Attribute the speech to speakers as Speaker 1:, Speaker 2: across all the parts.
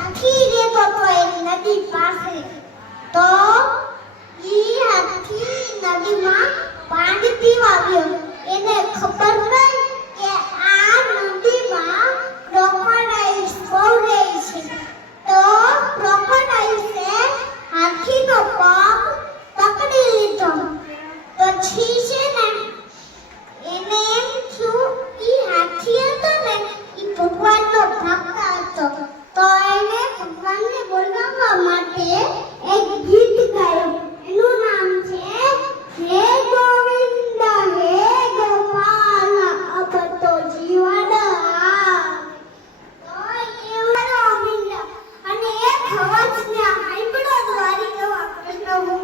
Speaker 1: હાથી રહેતો હતો એક નદી પાસે. તો ઈ હાથી નદીમાં પાણી પીવા આવ્યો એને ખબર નહીં કે આ નદીમાં ક્રોકોડાઇલ બહુ રહે છે. તો ક્રોકોડાઇલ હાથીનો પગ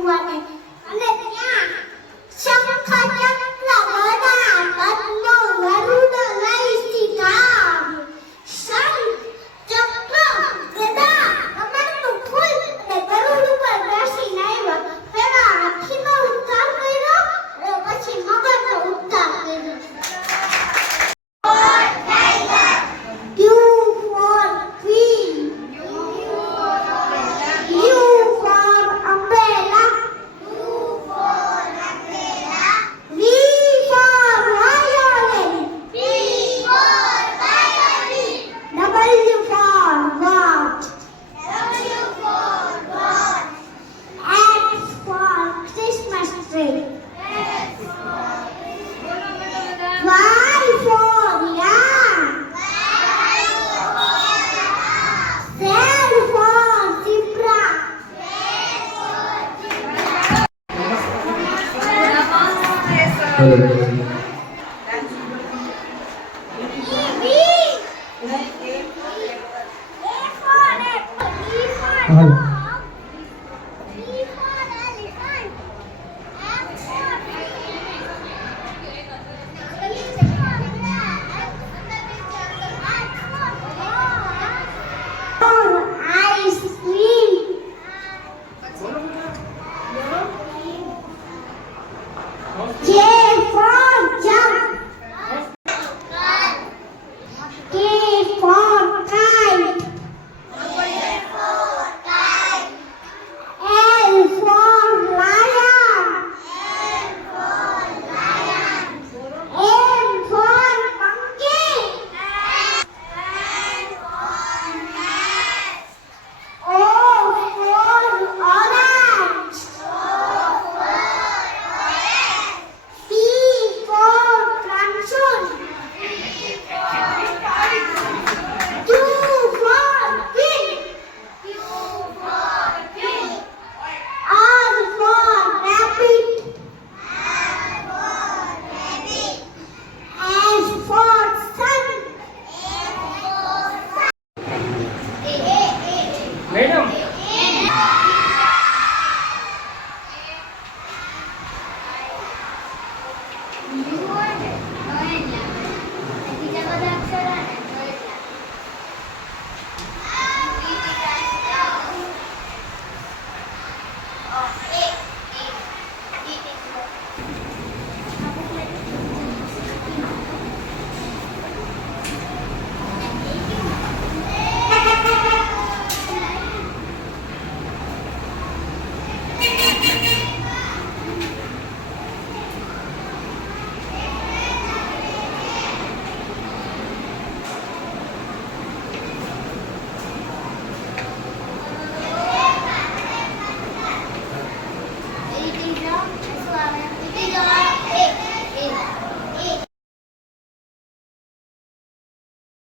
Speaker 1: 关系 Yeah from?